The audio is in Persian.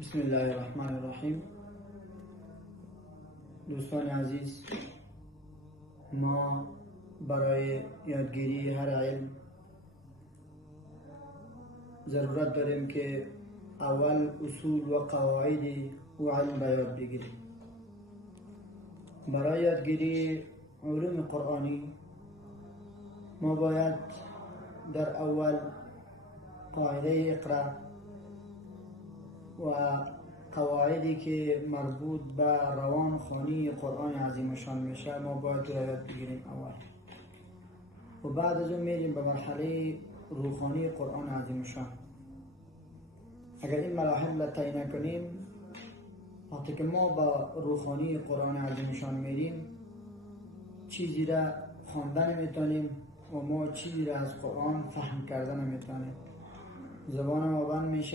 بسم الله الرحمن الرحیم. دوستان عزیز، ما برای یادگیری هر علم ضرورت داریم که اول اصول و قواعد او علم را یاد بگیریم. برای یادگیری علوم قرآنی ما باید در اول قاعده اقرا و قواعدی که مربوط به روان خوانی قرآن عظیم شان میشه ما باید را یاد بگیریم اول، و بعد از اون میریم به مرحله روخانی قرآن عظیم شان. اگر این مراحل را طی نکنیم، وقتی که ما با روخانی قرآن عظیم شان میریم چیزی را خوانده نمیتونیم و ما چیزی را از قرآن فهم کرده نمیتونیم. زبان ما بند میشه